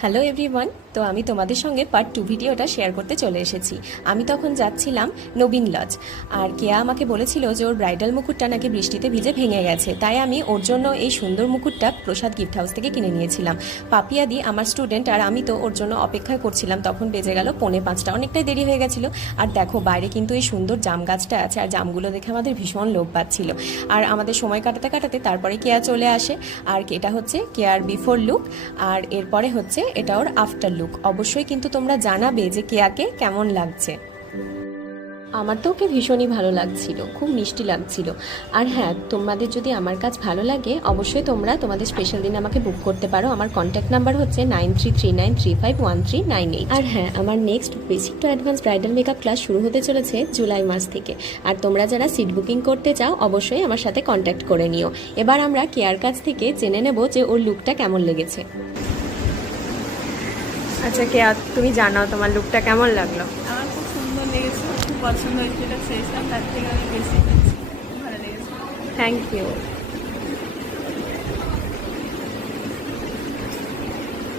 Hello everyone, তো আমি তোমাদের সঙ্গে পার্ট 2 ভিডিওটা শেয়ার করতে চলে এসেছি। আমি তখন যাচ্ছিলাম নবীন লজ, আর কেয়া আমাকে বলেছিল যে ওর ব্রাইডাল মুকুটটা নাকি বৃষ্টিতে ভিজে ভেঙে গেছে, তাই আমি ওর জন্য এই সুন্দর মুকুটটা প্রসাদ গিফট হাউস থেকে কিনে নিয়েছিলাম। পাপিয়াদি আমার স্টুডেন্ট, আর আমি তো ওর জন্য অপেক্ষা করছিলাম। তখন বেজে গেল 4:45, অনেকটাই দেরি হয়ে গেছিলো। আর দেখো বাইরে কিন্তু এই সুন্দর জাম গাছটা আছে, আর জামগুলো দেখে আমাদের ভীষণ লোভ পাচ্ছিল। আর আমাদের সময় কাটাতে কাটাতে তারপরে কেয়া চলে আসে। আর এটা হচ্ছে কেয়ার বিফোর লুক, আর এরপরে হচ্ছে এটা ওর আফটার লুক। অবশ্যই কিন্তু তোমরা জানাবে যে কেয়াকে কেমন লাগছে। আমার তো ওকে ভীষণই ভালো লাগছিল, খুব মিষ্টি লাগছিল। আর হ্যাঁ, তোমাদের যদি আমার কাজ ভালো লাগে অবশ্যই তোমরা তোমাদের স্পেশাল দিনে আমাকে বুক করতে পারো। আমার কন্ট্যাক্ট নাম্বার হচ্ছে 9339351398। আর হ্যাঁ, আমার next basic to advance bridal makeup class শুরু হতে চলেছে জুলাই মাস থেকে। আর তোমরা যারা সিট বুকিং করতে চাও অবশ্যই আমার সাথে কন্ট্যাক্ট করে নিও। এবার আমরা কেয়ার কাছ থেকে জেনে নেব যে ওর লুকটা কেমন লেগেছে। আচ্ছা কেয়া, তুমি জানাও তোমার লুকটা কেমন লাগলো? আমার খুব সুন্দর লেগেছে, খুব পছন্দ হয়েছিল, চেয়েছিলাম তার থেকে অনেক বেশি হয়েছে, খুব ভালো লেগেছে। Thank you.